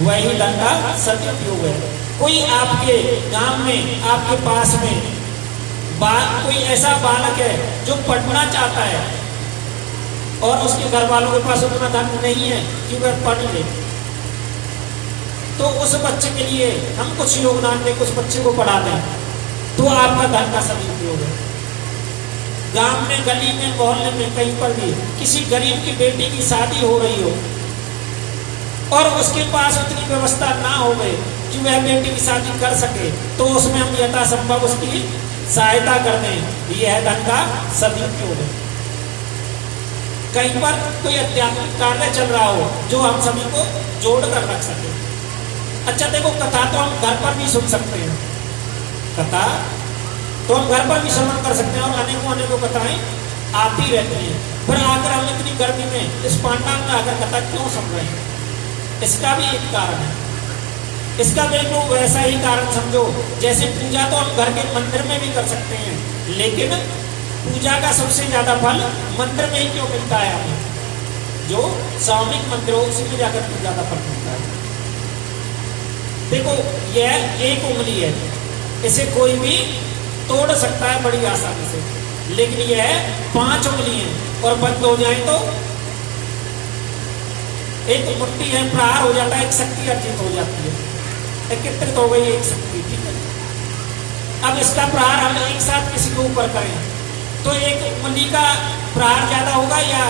वही धन का सदुपयोग है। कोई आपके गांव में, आपके पास में कोई ऐसा बालक है जो पढ़ना चाहता है और उसके घर वालों के पास उतना धन नहीं है कि वह पढ़ ले, तो उस बच्चे के लिए हम कुछ योगदान दें, उस बच्चे को पढ़ा दें, तो आपका धन का सदुपयोग है। गांव में, गली में, मोहल्ले में, कहीं पर भी किसी गरीब की बेटी की शादी हो रही हो और उसके पास उतनी व्यवस्था ना हो गई कि वह बेटी की शादी कर सके, तो उसमें हम यथासंभव उसकी सहायता कर दें, यह धन का सदुपयोग है। कहीं पर कोई आध्यात्मिक कार्य चल रहा हो जो हम सभी को जोड़ कर रख सके। अच्छा देखो, कथा तो हम घर पर भी सुन सकते हैं, कथा तो हम घर पर भी श्रवण कर सकते हैं और अनेकों अनेकों कथाएं आती रहती हैं। पर आकर हम इतनी गर्मी में इस पांडाल में आकर कथा क्यों सुन रहे हैं, इसका भी एक कारण है। इसका बिल्कुल वैसा ही कारण समझो जैसे पूजा तो हम घर के मंदिर में भी कर सकते हैं, लेकिन पूजा का सबसे ज्यादा फल मंदिर में ही क्यों मिलता है हमें? जो सामूहिक मंदिर हो उसी में जाकर पूजा का फल मिलता है। देखो, यह एक उंगली है, इसे कोई भी तोड़ सकता है बड़ी आसानी से, लेकिन यह 5 उंगली है और बंद हो जाए तो एक मुट्ठी है, प्रहार हो जाता है, एक शक्ति अर्जित हो जाती है, एकत्रित हो गई एक शक्ति। ठीक है, अब इसका प्रहार हम एक साथ किसी के ऊपर करें तो एक उंगली का प्रहार ज्यादा होगा या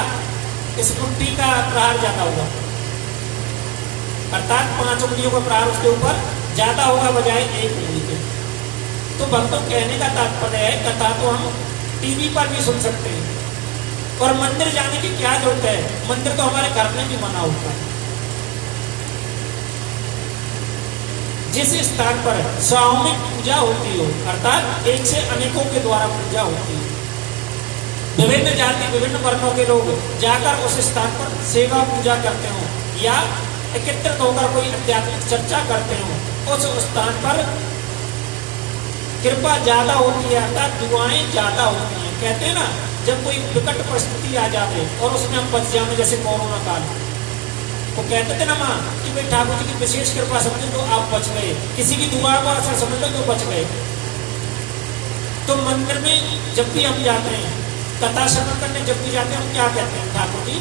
इस मुट्ठी का प्रहार ज्यादा होगा? अर्थात 5 उंगलियों का प्रहार उसके ऊपर ज्यादा होगा बजाय एक उंगली के। तो भक्तों, कहने का तात्पर्य है कथा तो हम टीवी पर भी सुन सकते हैं और मंदिर जाने की क्या जरूरत है? मंदिर तो हमारे घर में भी मना होता है। जिस स्थान पर सामूहिक पूजा होती हो, अर्थात एक से अनेकों के द्वारा पूजा होती है, विभिन्न जाति विभिन्न वर्णों के लोग जाकर उस स्थान पर सेवा पूजा करते हो या एकत्रित होकर कोई आध्यात्मिक चर्चा करते हो, उस स्थान पर कृपा ज्यादा होती है, अर्थात दुआएं ज्यादा होती हैं। कहते हैं ना, जब कोई विकट परिस्थिति आ जाए और उसमें हम बच जाए, जैसे कोरोना काल, वो कहते थे ना माँ कि भाई ठाकुर जी की विशेष कृपा समझो तो आप बच गए, किसी की दुआ को असर समझ लो तो बच गए। तो मंदिर में जब भी हम जाते हैं, कथा श्रवण करने जब भी जाते हैं, हम क्या कहते हैं? ठाकुर जी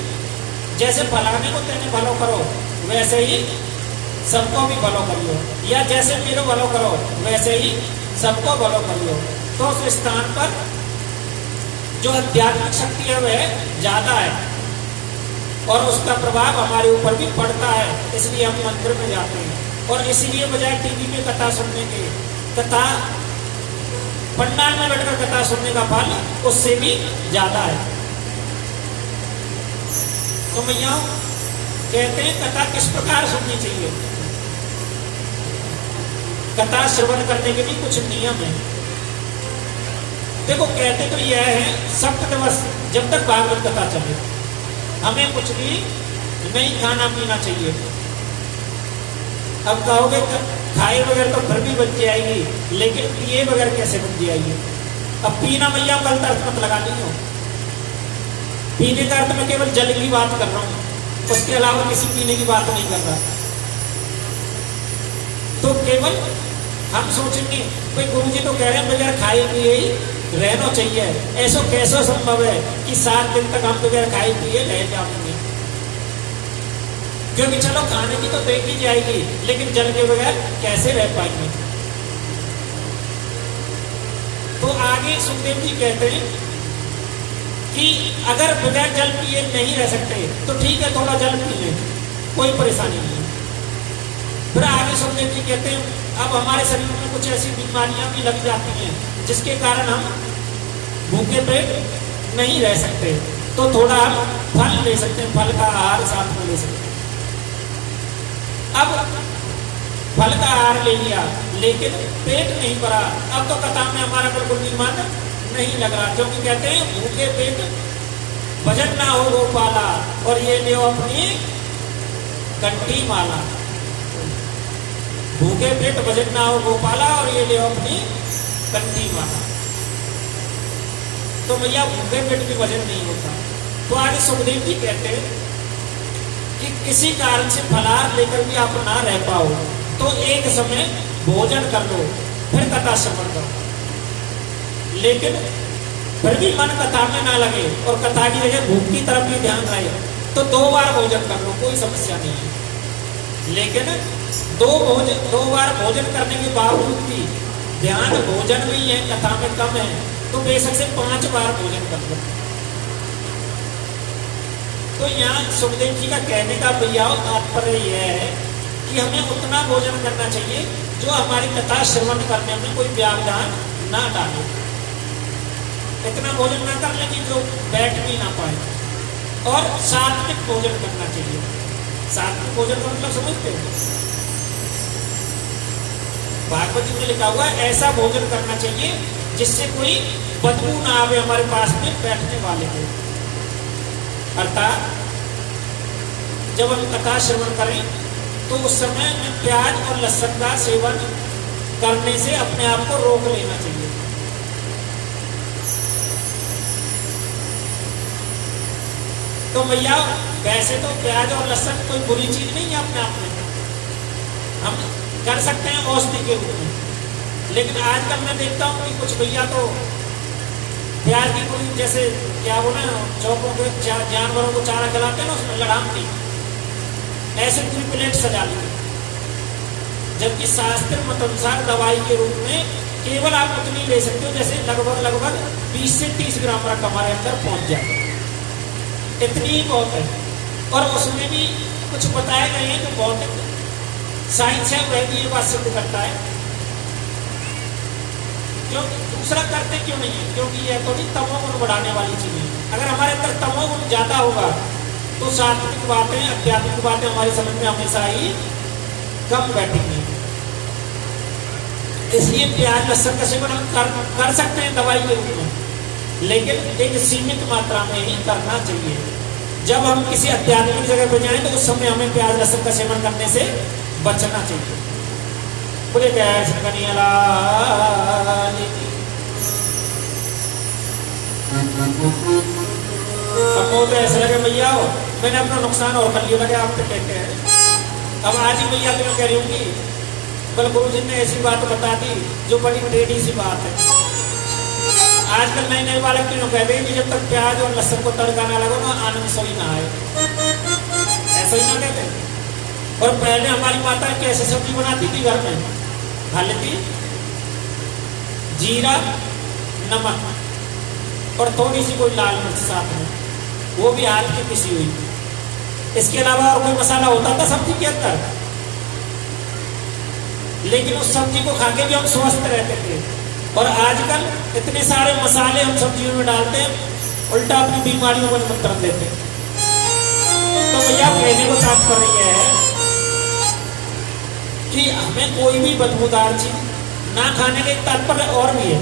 जैसे फलाने को तेने भलो करो वैसे ही सबको भी भलो करियो, या जैसे मेरे भलो करो वैसे ही सबको भलो करियो। तो उस स्थान पर जो आध्यात्मिक शक्ति है वह ज्यादा है और उसका प्रभाव हमारे ऊपर भी पड़ता है, इसलिए हम मंदिर में जाते हैं। और इसीलिए बजाय टीवी में कथा सुनने के, कथा पंडाल में बैठकर कथा सुनने का फल उससे भी ज्यादा है। तो भैया कहते हैं कथा किस प्रकार सुननी चाहिए? कथा श्रवण करने के भी कुछ नियम है। देखो, कहते तो यह है, सप्त दिवस जब तक भागवत कथा चले हमें कुछ भी नहीं खाना पीना चाहिए। अब कहोगे खाए बगैर तो फिर भी बच जाएगी, लेकिन पिए बगैर कैसे बच जाएगी? अब पीना भैया गलत अर्थ मत लगा ली हो, पीने का अर्थ मैं केवल जल की बात कर रहा हूँ, उसके अलावा किसी पीने की बात नहीं कर रहा। तो केवल हम सोचेंगे भाई गुरु जी तो कह रहे हैं बगैर खाए पिए ही रहना चाहिए, ऐसा कैसा संभव है कि 7 दिन तक हम बगैर खाए पिए रह जाएंगे? क्योंकि चलो खाने की तो देखी जाएगी, लेकिन जल के बगैर कैसे रह पाएंगे? तो आगे सुखदेव जी कहते हैं कि अगर बगैर जल पिए नहीं रह सकते तो ठीक है, थोड़ा जल पी लें, कोई परेशानी नहीं। फिर आगे सुखदेव जी कहते हैं अब हमारे शरीर में कुछ ऐसी बीमारियां भी लग जाती हैं जिसके कारण हम भूखे पेट नहीं रह सकते, तो थोड़ा हम फल ले सकते हैं, फल का आहार साथ में ले सकते हैं। अब फल का आहार ले लिया लेकिन पेट नहीं भरा, अब तो कथा में हमारा बिल्कुल भी मन नहीं लग रहा, क्योंकि कहते हैं भूखे पेट भजन ना हो गोपाला और ये ले अपनी कंठी माला। भूखे पेट भजन ना हो गोपाला और ये ले अपनी कंठी माला। तो भैया भूखे पेट भी भजन नहीं होता। तो आगे सुखदेव जी कहते हैं कि कि किसी कारण से फलाहार लेकर भी आप ना रह पाओ तो एक समय भोजन कर लो, फिर कथा श्रवण करो। लेकिन फिर भी मन कथा में ना लगे और कथा की जगह भूख की तरफ भी ध्यान रहे तो 2 बार भोजन कर लो, कोई समस्या नहीं है। लेकिन 2 बार भोजन करने के बावजूद भी ध्यान भोजन में ही है, कथा में कम है, तो बेशक से 5 बार भोजन कर लो। तो यहाँ सुखदेव जी का कहने का भैया तात्पर्य यह है कि हमें उतना भोजन करना चाहिए जो हमारी कथा श्रवण करने में कोई व्यवधान ना डाले। इतना भोजन ना कर ले कि जो बैठ भी ना पाए, और सात्विक भोजन करना चाहिए। सात्विक भोजन का मतलब समझते हो? भागवत जी में लिखा हुआ है ऐसा भोजन करना चाहिए जिससे कोई बदबू ना आवे हमारे पास में बैठने वाले को। अर्थात जब हम कथा श्रवण करें तो उस समय में प्याज और लहसुन का सेवन करने से अपने आप को रोक लेना चाहिए। तो भैया वैसे तो प्याज और लहसुन कोई बुरी चीज नहीं है अपने आप में, हम कर सकते हैं औषधि के रूप में। लेकिन आजकल मैं देखता हूँ कि कुछ भैया तो प्याज की पूरी जैसे क्या बोले चौकों के जानवरों को चारा खिलाते हैं ना, उसमें लगाम नहीं, ऐसे पूरी प्लेट सजा ली। जबकि शास्त्र मत अनुसार दवाई के रूप में केवल आप उतनी ले सकते हो जैसे लगभग 20 से 30 ग्राम रख हमारे अंदर पहुंच जाए, इतनी ही बहुत है। और उसमें भी कुछ बताए गए हैं जो बहुत साइंस है वह भी ये बात सिद्ध करता है। क्यों दूसरा करते क्यों नहीं है? क्योंकि यह तो नहीं तमोगुण बढ़ाने वाली चीज है। अगर हमारे अंदर तमोगुण ज्यादा होगा तो सात्विक बातें आध्यात्मिक बातें हमारी समझ में हमेशा ही कम बैठेंगी। इसलिए प्याज लहसुन का सेवन हम कर सकते हैं दवाई के रूप में, लेकिन एक सीमित मात्रा में ही करना चाहिए। जब हम किसी आध्यात्मिक जगह पर जाएं तो उस समय हमें प्याज लहसुन का सेवन करने से बचना चाहिए। बोले अब वो तो ऐसा लगे भैया मैंने अपना नुकसान और कर लिया, लगे आप पे कहते हैं। अब आज ही भैया तो कह रही होंगी बल गुरु जी ने ऐसी बात बता दी जो बड़ी टेढ़ी सी बात है। आजकल नए नए बालक क्यों कहते हैं कि जब तक प्याज और लहसुन को तड़का ना लगो ना आनंद सोई ना आए, ऐसा ही ना कहते। और पहले हमारी माता कैसे सब्जी बनाती थी घर में, हल्दी जीरा नमक और थोड़ी सी कोई लाल मिर्च साथ में, वो भी हाथ की पिसी हुई। इसके अलावा और कोई मसाला होता था सब्जी के अंदर, लेकिन उस सब्जी को खा के भी हम स्वस्थ रहते थे। और आजकल इतने सारे मसाले हम सब्जियों में डालते हैं, उल्टा अपनी बीमारियों को निमंत्रण देते हैं। तो भैया कहने को तात्पर्य है कि हमें कोई भी बदबूदार चीज ना खाने के तात्पर्य और भी है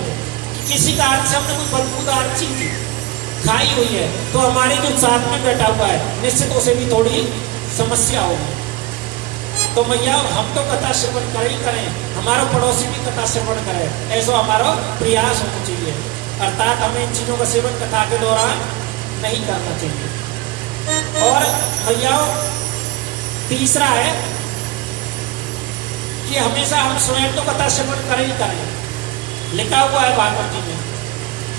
कि किसी कारण से हमने कोई बदबूदार चीज खाई हुई है तो हमारे जो साथ में बैठा हुआ है निश्चित उसे भी थोड़ी समस्या होगी। तो भैया हम तो कथा श्रवण करें, हमारा पड़ोसी भी कथा श्रवण करे, ऐसा हमारा प्रयास होना चाहिए। अर्थात हमें इन चीजों का सेवन कथा के दौरान नहीं करना चाहिए। और भैया तीसरा है कि हमेशा हम स्वयं तो कथा श्रवण करें ही करें। लिखा हुआ है भागवत जी में,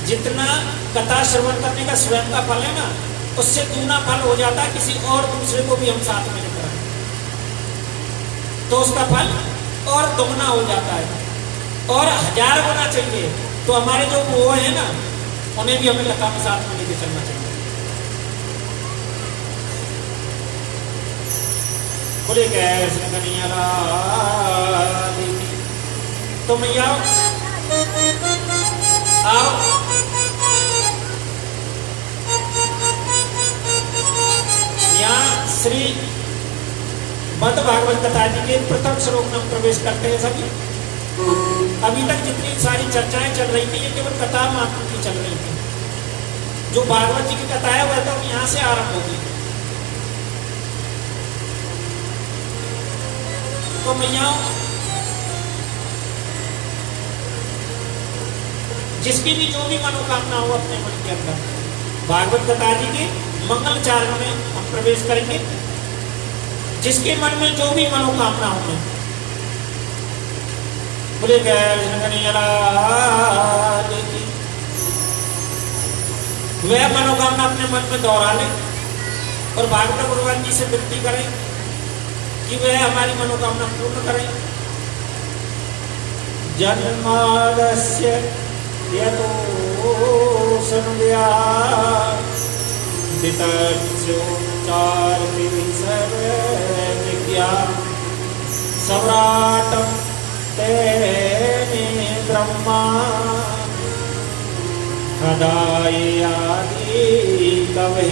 जितना कथा श्रवण करने का स्वयं का फल है ना, उससे दूना फल हो जाता है किसी और दूसरे को भी हम साथ में लेकर आए तो उसका फल और दुगना हो जाता है, और 1000 होना चाहिए। तो हमारे जो वो है ना, उन्हें भी हमें कथा में साथ में लेके चलना चाहिए। बोले तो भैया आओ यहाँ श्री मद भागवत कथा जी के प्रथम श्लोक में हम प्रवेश करते हैं सभी। अभी तक जितनी सारी चर्चाएं चल रही थी ये केवल कथा मात्र की चल रही थी। जो भागवत जी की कथा है वह तो यहाँ से आरंभ होगी। तो मैया जिसकी भी जो भी मनोकामना हो अपने मन के अंदर, भागवत कथा जी के मंगल चारण में हम प्रवेश करेंगे। जिसके मन में जो भी मनोकामना हो, बोले वह मनोकामना अपने मन में दोहरा ले और भागवत भगवान जी से विनती करें कि वह हमारी मनोकामना पूर्ण करें। जन्मादस्य यतो संव्यादितच्योच्चारति सर्वविज्ञान सम्राटं तेने ब्रह्मा कदायादि कवे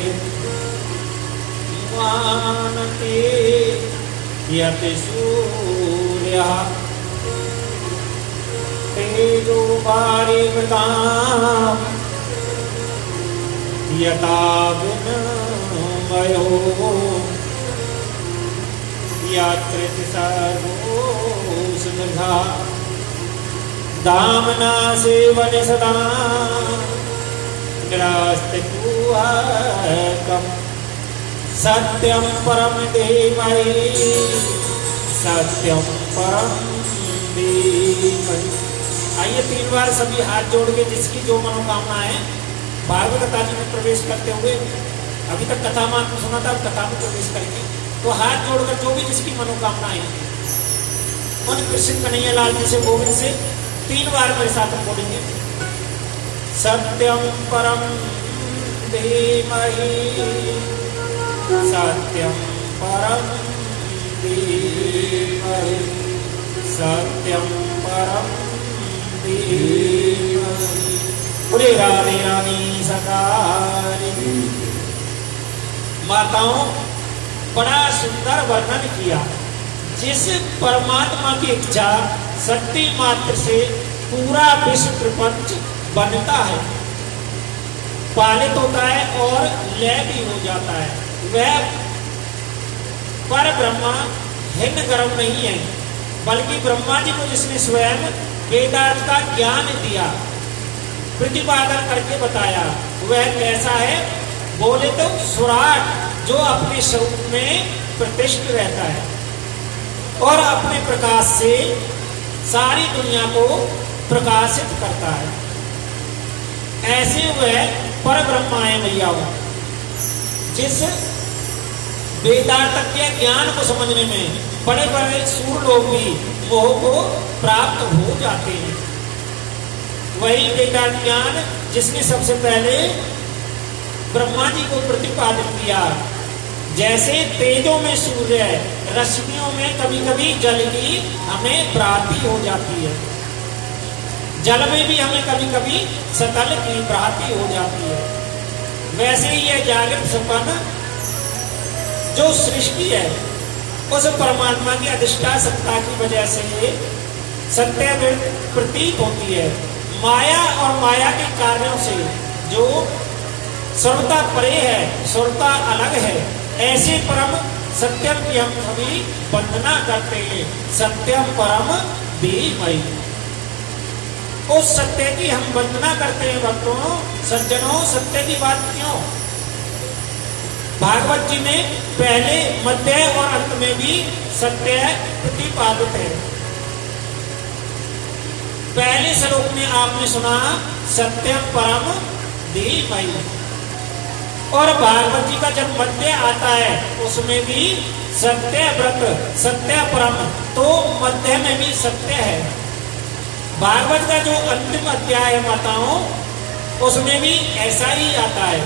युवानते यति सूर्यः तेजो वारिवृताम् यथा विनिमयो यात्रिति सर्वो सुमृधा दाम्ना सेवने सदा निरास्तिकुहकम् सत्यं परम धीमहि सत्यं परम धीमहि। आइए 3 बार सभी हाथ जोड़ के जिसकी जो मनोकामना है भागवत कथा जी में प्रवेश करते हुए, अभी तक कथा मान को सुना था, अब कथा में प्रवेश करेंगे, तो हाथ जोड़कर जो भी जिसकी मनोकामना है उन कृष्ण कन्हैया लाल जी से, गोविंद से 3 बार मेरे साथ बोलेंगे। सत्यम परम धीमहि सत्यम परम धीमहि सत्यम परम धीमहि। बोले राधे रानी सरकार। माताओं, बड़ा सुंदर वर्णन किया। जिस परमात्मा की इच्छा शक्ति मात्र से पूरा विश्व प्रपंच बनता है, पालित होता है और लय भी हो जाता है, वह पर ब्रह्मा हिन गर्भ नहीं है, बल्कि ब्रह्मा जी को जिसने स्वयं वेदार्थ का ज्ञान दिया, प्रतिपादन करके बताया, वह कैसा है? बोले तो सुराट, जो अपने स्वरूप में प्रतिष्ठित रहता है और अपने प्रकाश से सारी दुनिया को प्रकाशित करता है। ऐसे वह पर ब्रह्मा है भैया, जिस वेदांत के ज्ञान को समझने में बड़े बड़े सूर लोग भी मोह को प्राप्त हो जाते हैं। वही वेदांत ज्ञान जिसने सबसे पहले ब्रह्मा जी को प्रतिपादित किया। जैसे तेजों में सूर्य, रश्मियों में कभी कभी जल की हमें प्राप्ति हो जाती है, जल में भी हमें कभी कभी सतल की प्राप्ति हो जाती है, वैसे ही यह जागृत सपन जो सृष्टि है उस परमात्मा की अधिष्ठा सत्ता की वजह से सत्य प्रतीत होती है। माया और माया के कार्यों से जो सर्वता परे है, सर्वता अलग है, ऐसे परम सत्यम की हम सभी वंदना करते हैं। सत्यम परम धीमहि, उस सत्य की हम वंदना करते हैं। भक्तों, सज्जनों, सत्य की बात क्यों? भागवत जी में पहले, मध्य और अंत में भी सत्य प्रतिपादित है। पहले श्लोक में आपने सुना सत्यम परम धीमहि, और भागवत जी का जब मध्य आता है उसमें भी सत्य व्रत, सत्य परम, तो मध्य में भी सत्य है। भागवत का जो अंतिम अध्याय है माताओं, उसमें भी ऐसा ही आता है।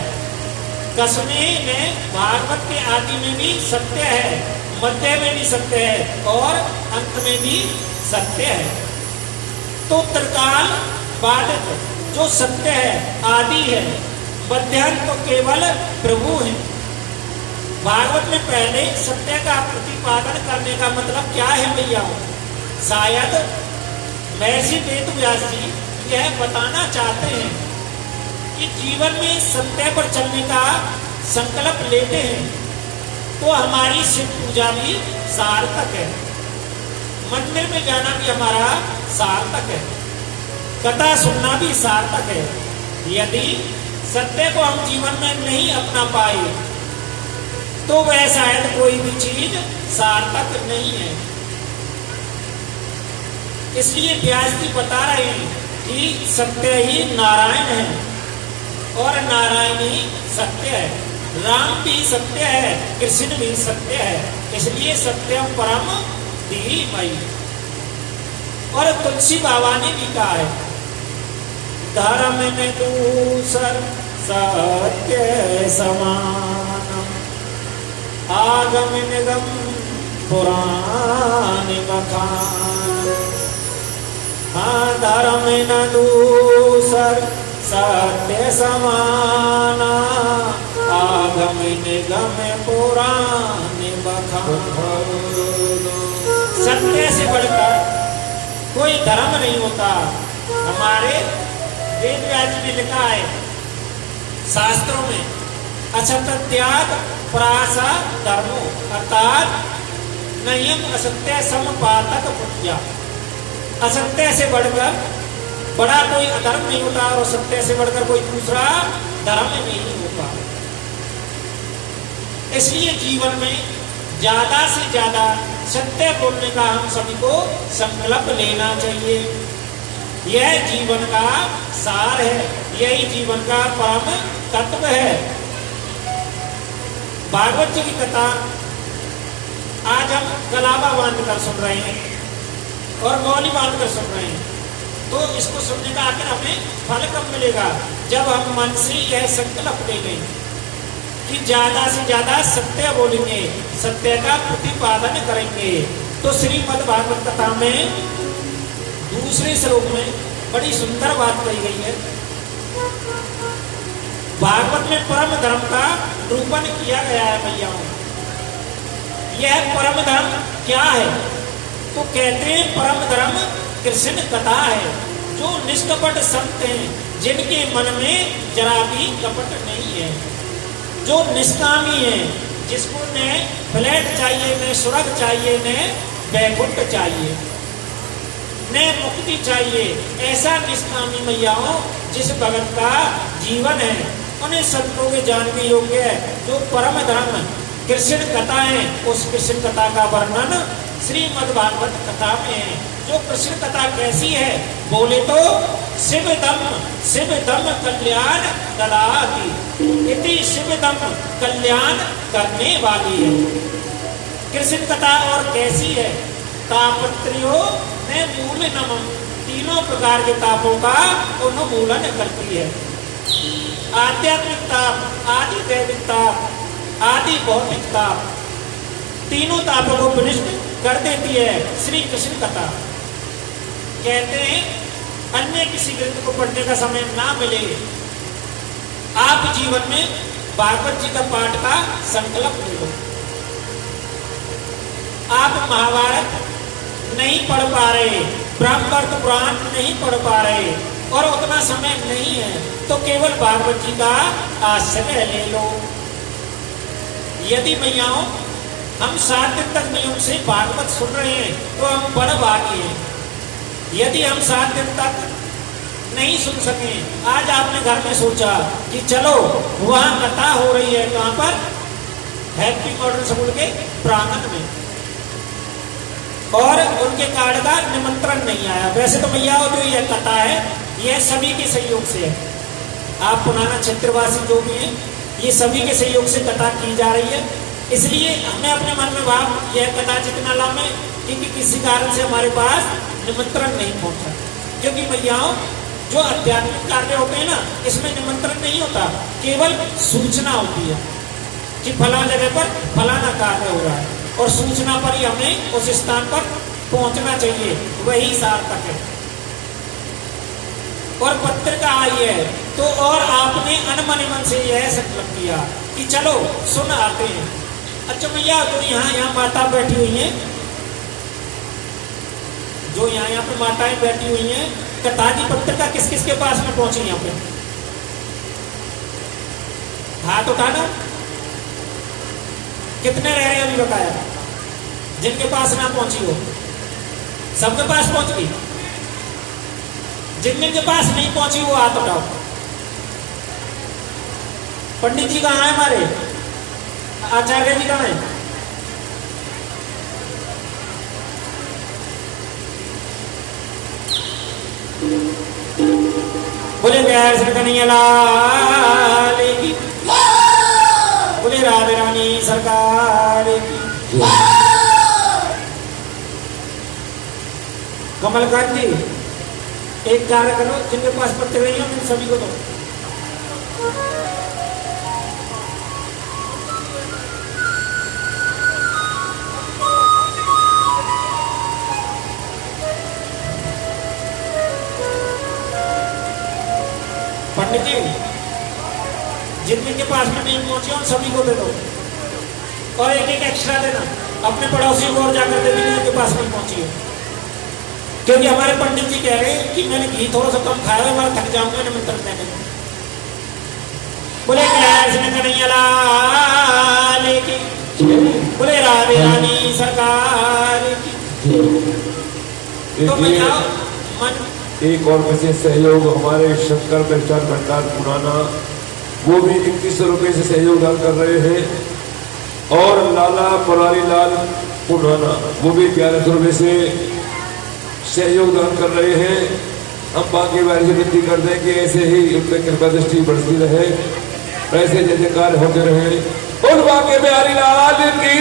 दसवें में भागवत के आदि में भी सत्य है, मध्य में भी सत्य है और अंत में भी सत्य है। तो त्रिकाल बाधित जो सत्य है, आदि है, मध्यांत तो केवल प्रभु है। भागवत में पहले सत्य का प्रतिपादन करने का मतलब क्या है भैया? शायद महर्षि वेदव्यास जी यह बताना चाहते हैं कि जीवन में सत्य पर चलने का संकल्प लेते हैं तो हमारी शिव पूजा भी सार्थक है, मंदिर में जाना भी हमारा सार्थक है, कथा सुनना भी सार्थक है। यदि सत्य को हम जीवन में नहीं अपना पाए तो वह शायद कोई भी चीज सार्थक नहीं है। इसलिए व्यास जी बता रहे हैं कि सत्य ही नारायण है और नारायण ही सत्य है। राम भी सत्य है, कृष्ण भी सत्य है, इसलिए सत्यम परम धीमहि। और तुलसी बाबा ने भी कहा है, धर्म में दूसर सत्य समान, आगम निगम पुराण बखान। हाँ, धर्म न दूसर सत्य समान, आगम निगम पुराण बखान। सत्य से बढ़कर कोई धर्म नहीं होता। हमारे वेद व्यास में लिखा है शास्त्रों में, असत्याग प्रासा धर्मो, अर्थात नयम असत्य समपातक पुण्य। असत्य से बढ़कर बड़ा कोई अधर्म नहीं होता और सत्य से बढ़कर कोई दूसरा धर्म नहीं होता। इसलिए जीवन में ज्यादा से ज्यादा सत्य बोलने का हम सभी को संकल्प लेना चाहिए। यह जीवन का सार है, यही जीवन का परम तत्व है। भागवत जी की कथा आज हम गलावा बांधकर सुन रहे हैं और मौली बांधकर सुन रहे हैं, तो इसको सुनने का आखिर हमें फल कब मिलेगा? जब हम मन से यह संकल्प लेंगे कि ज्यादा से ज्यादा सत्य बोलेंगे, सत्य का प्रतिपादन करेंगे। तो श्रीमद् भागवत कथा में दूसरे श्लोक में बड़ी सुंदर बात कही गई है। भागवत में परम धर्म का निरूपण किया गया है भैयाओं। यह परम धर्म क्या है? तो कहते हैं परम धर्म कृष्ण कथा है। जो निष्कपट संत हैं, जिनके मन में जरा भी कपट नहीं है, जो निष्कामी है, जिसको न फ्लैट चाहिए, न स्वर्ग चाहिए, न वैकुंठ चाहिए, न मुक्ति चाहिए, ऐसा निष्कामी मैयाओं जिस भगत का जीवन है, उन्हें संतों के जानने योग्य है। जो परम धर्म कृष्ण कथा है, उस कृष्ण कथा का वर्णन श्रीमद् भागवत कथा में है। जो कृष्ण कथा कैसी है बोले तो शिव दम कल्याण दलाती, इति शिव दम कल्याण करने वाली है कृष्ण कथा। और कैसी है? तापत्रियों ने मूल नमम, तीनों प्रकार के तापों का उन्मूलन करती है। आध्यात्मिक ताप, आदि दैविक ताप, आदि भौतिक ताप, तीनों तापों को विनष्ट कर देती है श्री कृष्ण कथा। कहते हैं अन्य किसी ग्रंथ को पढ़ने का समय ना मिले, आप जीवन में भागवत जी का पाठ का संकल्प ले लो। आप महाभारत नहीं पढ़ पा रहे, ब्रह्मवर्त पुराण नहीं पढ़ पा रहे और उतना समय नहीं है, तो केवल भागवत जी का आश्रय ले लो। यदि मैयाओं हम 7 दिन तक नियम से भागवत सुन रहे हैं तो हम बड़ भागी हैं। यदि हम 7 दिन तक नहीं सुन सके, आज आपने घर में सोचा कि चलो वहां कथा हो रही है, कहां पर? हैप्पी मॉडर्न स्कूल के प्रांगण में, और उनके कार्ड का निमंत्रण नहीं आया। वैसे तो भैया जो यह कथा है यह सभी के सहयोग से है। आप पुराना क्षेत्रवासी जो भी हैं, ये सभी के सहयोग से कथा की जा रही है। इसलिए हमें अपने मन में भाव यह कथा जितना लाभ है, क्योंकि किसी कारण से हमारे पास निमंत्रण नहीं पहुंचा। क्योंकि भैयाओं जो आध्यात्मिक कार्य होते हैं ना, इसमें निमंत्रण नहीं होता, केवल सूचना होती है कि फला जगह पर फलाना कार्य हो रहा है, और सूचना पर ही हमें उस स्थान पर पहुंचना चाहिए, वही सार्थक है। और पत्रिका आई है तो और आपने अनमन मन से यह संकल्प किया कि चलो सुन आते हैं। अच्छा भैया, तो यहाँ माता बैठी हुई हैं, जो यहाँ पे माताएं बैठी हुई हैं, कथा की पत्रिका किस किस के पास में पहुंची? यहाँ पे हाथ उठाना। कितने रह रहे अभी बताया? जिनके पास ना पहुंची हो, सबके पास पहुंच गई। जिनके पास नहीं पहुंची वो हाथ उठाओ। पंडित जी कहाँ है हमारे? आचार्य जी कहाँ है? बोले प्यार से कन्हैया लाल की, बोले राधे रानी सरकार की। कमलकांत जी एक कार्य करो, जिनके पास पत्ते नहीं हो उन सभी को दो। पंडित जी जिनके पास में नहीं पहुंचे उन सभी को दे दो, और एक एक एक्स्ट्रा देना अपने पड़ोसी को और जाकर दे देना जिनके पास नहीं पहुंची हो। क्योंकि हमारे पंडित जी कह रहे हैं कि मैंने घी थोड़ा सा कम खाया है, मैं थक जाऊंगा निमंत्रण देने में। बोले कन्हैया लाल की, बोले राधे रानी सरकार की। तो मैं मन एक और विशेष सहयोग हमारे शंकर मिष्ठान भंडार पुराना, वो भी 2100 रुपये से सहयोग दान कर रहे हैं, और लाला मुरारी लाल पुराना वो भी 1100 रुपये से सहयोग दान कर रहे हैं। हम बाकी बारी से विनती करते हैं कि ऐसे ही उनकी कृपा दृष्टि बढ़ती रहे, ऐसे जय जयकार होते रहे। उन बाकी बिहारी लाल की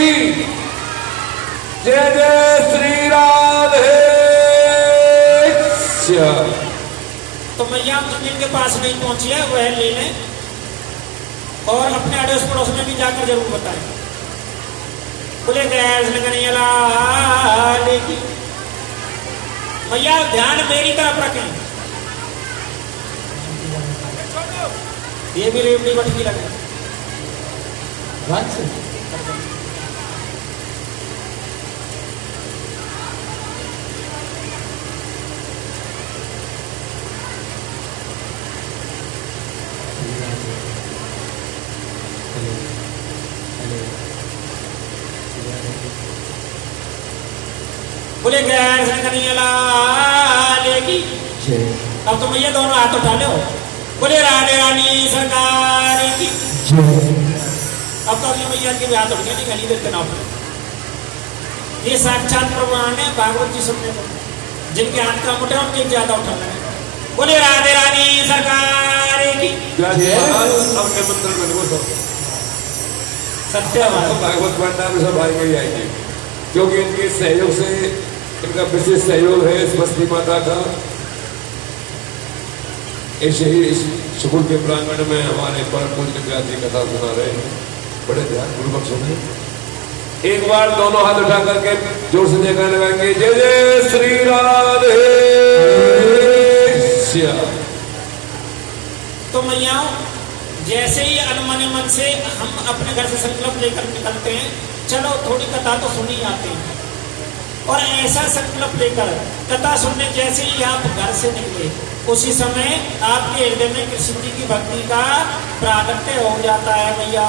जय जय श्री राधे। तो मैया जिनके पास नहीं पहुंची है वह ले लें, और अपने अड़ोस पड़ोस में भी जाकर जरूर बताएं। बोले कन्हैया लाल की। मैया ध्यान मेरी तरफ रखें, ये भी रेवड़ी बटकी लगे। बोले कन्हैया लाल की। अब तो मैया दोनों हाथ उठा लो, बोले राधे रानी सरकार की। अब तो अगली मैया के भी हाथ उठ गए, नहीं गली देते ना। ये साक्षात प्रभुरान है, भागवत जी सुनने को जिनके हाथ का मुठा उनके ज्यादा उठा लगे। बोले राधे रानी सरकार की। सत्य भागवत भंडार में सब आएंगे ही आएंगे, क्योंकि इनके सहयोग से, इनका विशेष सहयोग है इस बस्ती माता का। ऐसे ही इस स्कूल के प्रांगण में हमारे परम पूज्य व्यास जी कथा सुना रहे हैं, बड़े ध्यान पूर्वक सुने। एक बार दोनों हाथ उठा करके जोर से जयकार लगाएंगे, जय जय श्री राधे। तो मैया जैसे ही अनमने मन से हम अपने घर से संकल्प लेकर निकलते हैं, चलो थोड़ी कथा तो सुनी आते हैं, और ऐसा संकल्प लेकर कथा सुनने जैसे ही आप घर से निकले, उसी समय आपके हृदय में कृष्ण जी की भक्ति का प्रागट्य हो जाता है मैया।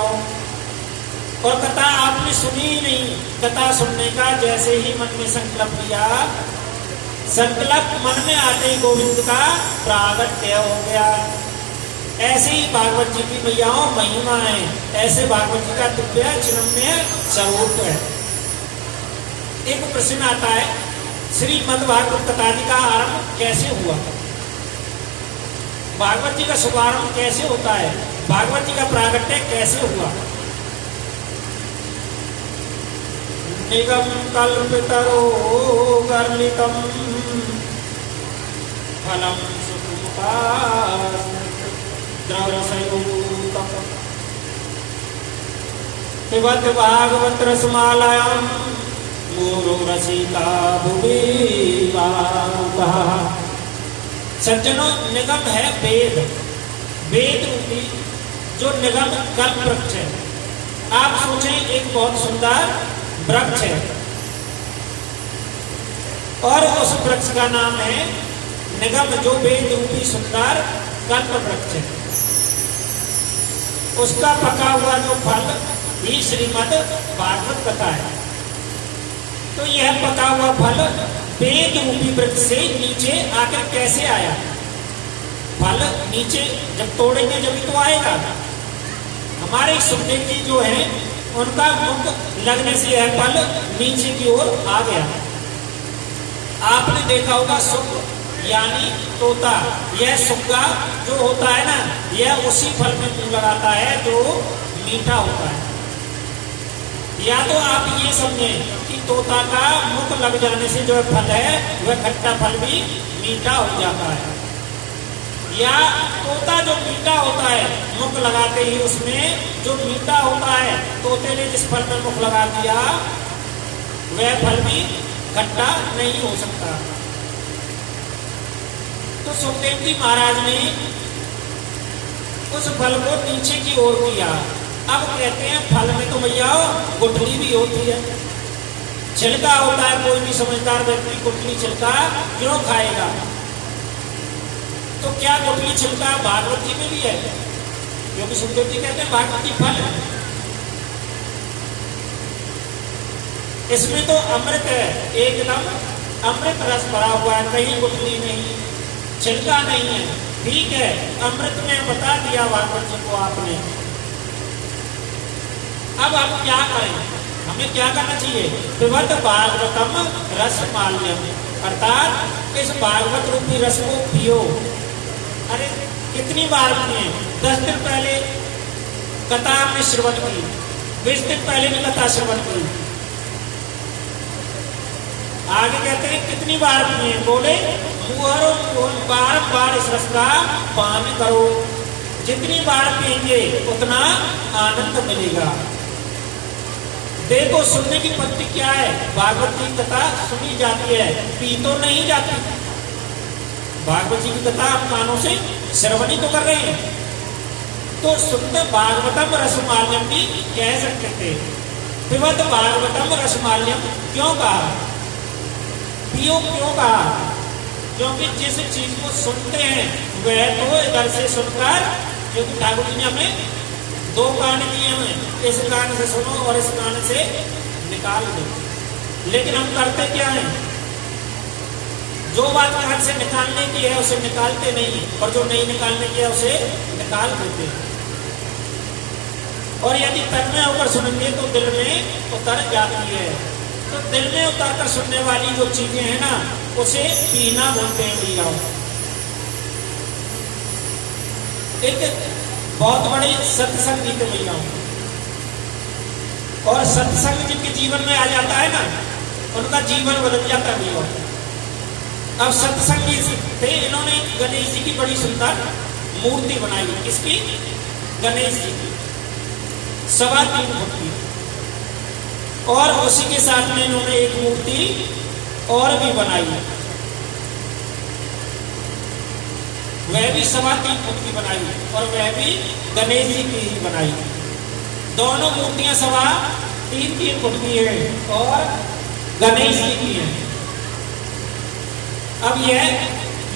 और कथा आपने सुनी ही नहीं, कथा सुनने का जैसे ही मन में संकल्प लिया, संकल्प मन में आते ही गोविंद का प्रागट्य हो गया। ऐसे ही भागवत जी की मैयाओं महिमा है, ऐसे भागवत जी का दिव्य चिन्मय स्वरूप है। एक प्रश्न आता है, श्रीमद् भागवत कथा जी का आरंभ कैसे हुआ? भागवत जी का शुभारंभ कैसे होता है? भागवत जी का प्रागट्य कैसे हुआ? निगम कल्पितरो गर्लितम फलम सुखमुखात् द्रवरसयुक्तम् पिबत भागवत रसमालयं गुरु रसिका भुवि वापः। सज्जनों, निगम है वेद, वेद रूपी जो निगम कल्प वृक्ष है। आप सोचें एक बहुत सुंदर वृक्ष है, और उस वृक्ष का नाम है निगम, जो वेद रूपी सुंदर कल्प वृक्ष है। उसका पका हुआ जो फल ही श्रीमद् भागवत कथा है। तो यह पका हुआ फल वेद रूपी वृक्ष से नीचे आकर कैसे आया? फल नीचे जब तोड़ेंगे जब तो आएगा। हमारे सुखदेव जी जो है उनका मुख लगने से यह फल नीचे की ओर आ गया। आपने देखा होगा सुग यानी तोता, यह सुग्गा जो होता है ना, यह उसी फल में मुंह लगाता है जो मीठा होता है। या तो आप ये समझें कि तोता का मुख लग जाने से जो फल है वह खट्टा फल भी मीठा हो जाता है, या तोता जो मीठा होता है मुख लगाते ही उसमें जो मीठा होता है, तोते ने जिस फल में मुख लगा दिया वह फल भी खट्टा नहीं हो सकता। तो सुखदेव जी महाराज ने उस फल को नीचे की ओर किया। अब कहते हैं फल में तो भैया गुठली भी होती है, छिलका होता है। कोई भी समझदार व्यक्ति गुठली छिलका क्यों खाएगा? तो क्या गुठली छिलका भागवत जी में भी है? क्योंकि सुखदेव जी कहते हैं भागवत जी फल है, इसमें तो अमृत है, एकदम अमृत रस भरा हुआ है, कहीं गुठली नहीं, छिलका नहीं है। ठीक है, अमृत में बता दिया भागवत जी को आपने। अब हम क्या करें? हमें क्या करना चाहिए? पिबत भागवतम रस माल्यम, अर्थात इस भागवत रूपी रस को पियो। अरे कितनी बार पिए? 10 दिन पहले कथा हमने श्रवण की, 20 दिन पहले भी कथा श्रवण की। आगे कहते हैं कितनी बार पिए? बोले बार इस रस का पान करो। जितनी बार पिएंगे उतना आनंद मिलेगा। देखो सुनने की पद्धति क्या है, भागवत जी की कथा सुनी जाती है, पी तो नहीं जाती। भागवत जी की कथा आप कानों से श्रवण ही तो कर रहे हैं, तो सुनते भागवतम रसमाल्यम भी कह सकते थे। पिबत भागवतम रसमाल्यम क्यों कहा? पियो क्यों कहा? क्योंकि जिस चीज को सुनते हैं वह तो इधर से सुनकर, क्योंकि ठाकुर जी ने हमें 2 कान दिए हैं, इस कान से सुनो और इस कान से निकाल दो। लेकिन हम करते क्या हैं? जो बात कान से निकालने की है उसे निकालते नहीं, और जो नहीं निकालने की है उसे निकाल देते हैं। और यदि तन्मय होकर सुनेंगे तो दिल में उतर जाती है। तो दिल में उतर कर सुनने वाली जो चीजें हैं ना, उसे पीना बोलते हैं भैया। एक बहुत बड़े सत्संगी थे भैया, और सत्संग जिनके जीवन में आ जाता है ना, उनका जीवन बदल जाता है भैया। अब सत्संगी थे, इन्होंने गणेश जी की बड़ी सुंदर मूर्ति बनाई। किसकी? गणेश जी की, 3.25 फुट की। और उसी के साथ में इन्होंने एक मूर्ति और भी बनाई, वह भी 3.25 फुट की बनाई, और वह भी गणेश जी की ही बनाई। दोनों मूर्तियां 3.25 फुट की है और गणेश जी की है। अब यह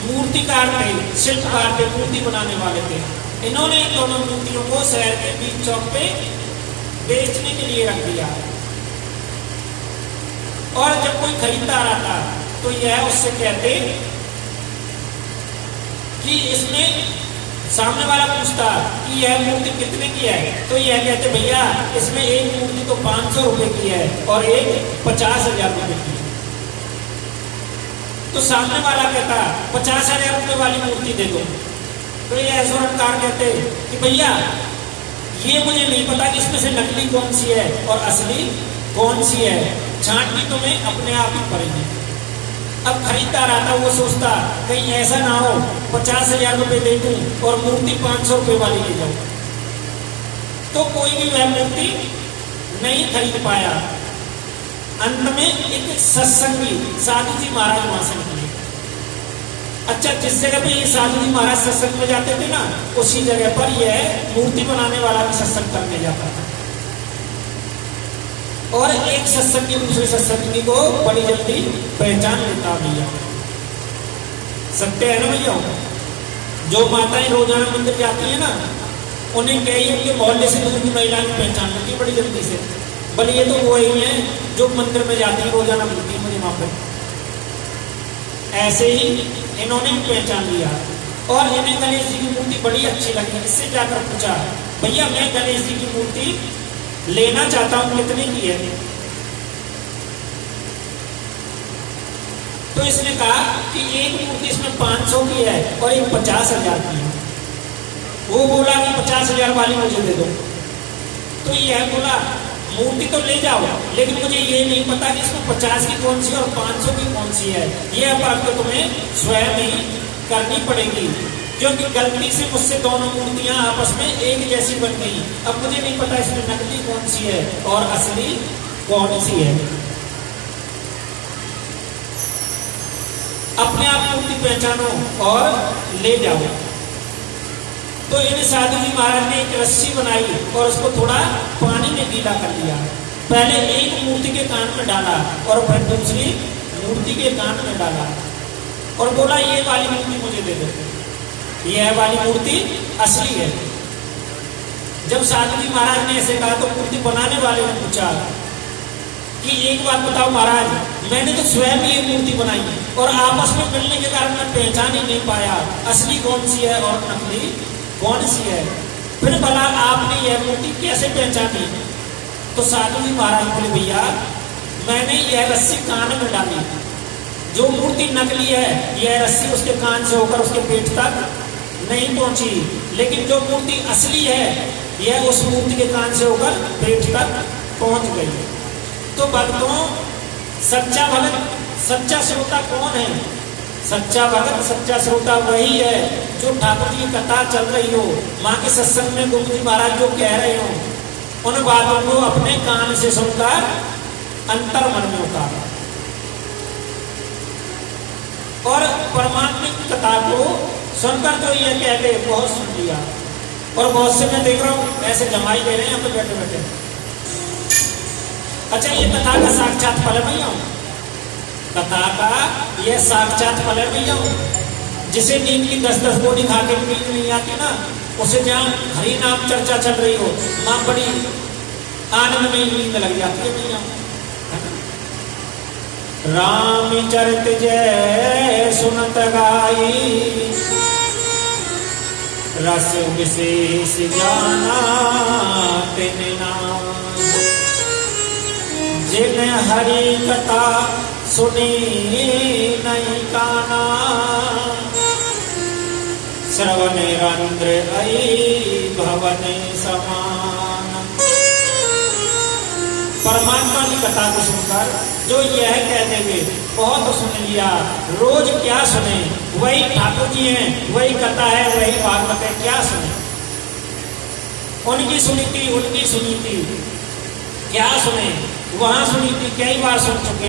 मूर्तिकार थे, शिल्पकार थे, मूर्ति बनाने वाले थे। इन्होंने इन दोनों मूर्तियों को शहर के बीच चौक पे बेचने के लिए रख दिया, और जब कोई खरीददार आता तो यह उससे कहते कि इसमें, सामने वाला पूछता कि यह मूर्ति कितने की है, तो यह कहते भैया इसमें एक मूर्ति तो 500 रुपए की है और एक 50,000 रुपए की। तो सामने वाला कहता 50,000 रुपए वाली मूर्ति दे दो। तो ये स्वर्णकार कहते कि भैया ये मुझे नहीं पता कि इसमें से नकली कौन सी है और असली कौन सी है, छांटनी तुम्हें अपने आप ही पड़ेगी। अब खरीददार आता, वो सोचता कहीं ऐसा ना हो 50,000 रुपए दे दूं और मूर्ति 500 रुपए वाली ले जाऊं, तो कोई भी वह मूर्ति नहीं खरीद पाया। अंत में एक सत्संगी साधु जी महाराज वहां से निकले। अच्छा, जिस जगह पे ये साधु जी महाराज सत्संग में जाते थे ना, उसी जगह पर यह मूर्ति बनाने वाला भी सत्संग करने जाता था। और एक सत्संगी दूसरे सत्संगी को बड़ी जल्दी पहचान लेता भैया। सत्य है ना भैया? जो माताएं रोजाना मंदिर जाती है ना, उन्हें कई उनके मोहल्ले से दूर की महिलाएं पहचान लेती बड़ी जल्दी से। बोले ये तो वो ही है जो मंदिर में जाती है, रोजाना मिलती है मुझे वहां पर। ऐसे ही इन्होंने भी पहचान लिया, और इन्हें गणेश जी की मूर्ति बड़ी अच्छी लगी। इससे जाकर पूछा भैया मैं गणेश जी की मूर्ति लेना चाहता हूं, कितने की है? तो इसने कहा कि एक मूर्ति इसमें 500 की है और एक 50,000 की है। वो बोला कि 50,000 वाली मुझे दे दो। तो यह बोला मूर्ति तो ले जाओ, लेकिन मुझे ये नहीं पता कि इसमें 50 की कौन सी और 500 की कौन सी है। यह बात तो तुम्हें स्वयं ही करनी पड़ेगी, क्योंकि गलती से मुझसे दोनों मूर्तियां आपस में एक जैसी बन गई। अब मुझे नहीं पता इसमें नकली कौन सी है और असली कौन सी है। अपने आप मूर्ति पहचानो और ले जाओ। तो इन साधु जी महाराज ने एक रस्सी बनाई और उसको थोड़ा पानी में गीला कर लिया। पहले एक मूर्ति के कान में डाला और फिर दूसरी मूर्ति के कान में डाला और बोला ये वाली मूर्ति मुझे दे दो, यह वाली मूर्ति असली है। जब साधु जी महाराज ने ऐसे कहा तो मूर्ति बनाने वाले ने पूछा कि एक बात बताओ महाराज, मैंने तो स्वयं ये मूर्ति बनाई और आपस में मिलने के कारण मैं पहचान ही नहीं पाया असली कौन सी है और नकली कौन सी है। फिर भला आपने यह मूर्ति कैसे पहचानी? तो साधु जी महाराज बोले भैया मैंने यह रस्सी कान में डाली, जो मूर्ति नकली है यह रस्सी उसके कान से होकर उसके पेट तक नहीं पहुंची, लेकिन जो मूर्ति असली है यह उस मूर्ति के कान से होकर पेट तक पहुंच गई। तो भक्तों, सच्चा भगत सच्चा श्रोता कौन है? सच्चा भगत सच्चा श्रोता वही है जो ठाकुर जी की कथा चल रही हो, माँ के सत्संग में गुरु जी महाराज जो कह रहे हो उन बातों को अपने कान से सुनकर अंतर मन में उतारा और परमात्मा की कथा को सुनकर जो ये कहते बहुत सुन लिया। और बहुत से मैं देख रहा हूं ऐसे जमाई दे रहे हैं यहाँ पे बैठे बैठे। अच्छा, ये कथा का साक्षात फल नहीं हो, कथा का यह साक्षात फल नहीं हो। जिसे नींद की 10-10 गोली खा के नींद नहीं आती ना, उसे जहाँ हरि नाम चर्चा चल रही हो मां बड़ी आनंद में नींद लग जाती है। नहीं राम चरित जय सुनत गाई, रस विशेष जाना तिन नाम। जिन हरि कथा सुनी नहीं काना, श्रवण रंध्र आई भवन समान। परमात्मा की कथा को सुनकर जो यह कह देंगे बहुत सुन लिया, रोज क्या सुने, वही ठाकुर जी हैं, वही कथा है, वही भागवत है, क्या सुने। उनकी सुनी थी क्या सुने, वहां सुनी थी, कई बार सुन चुके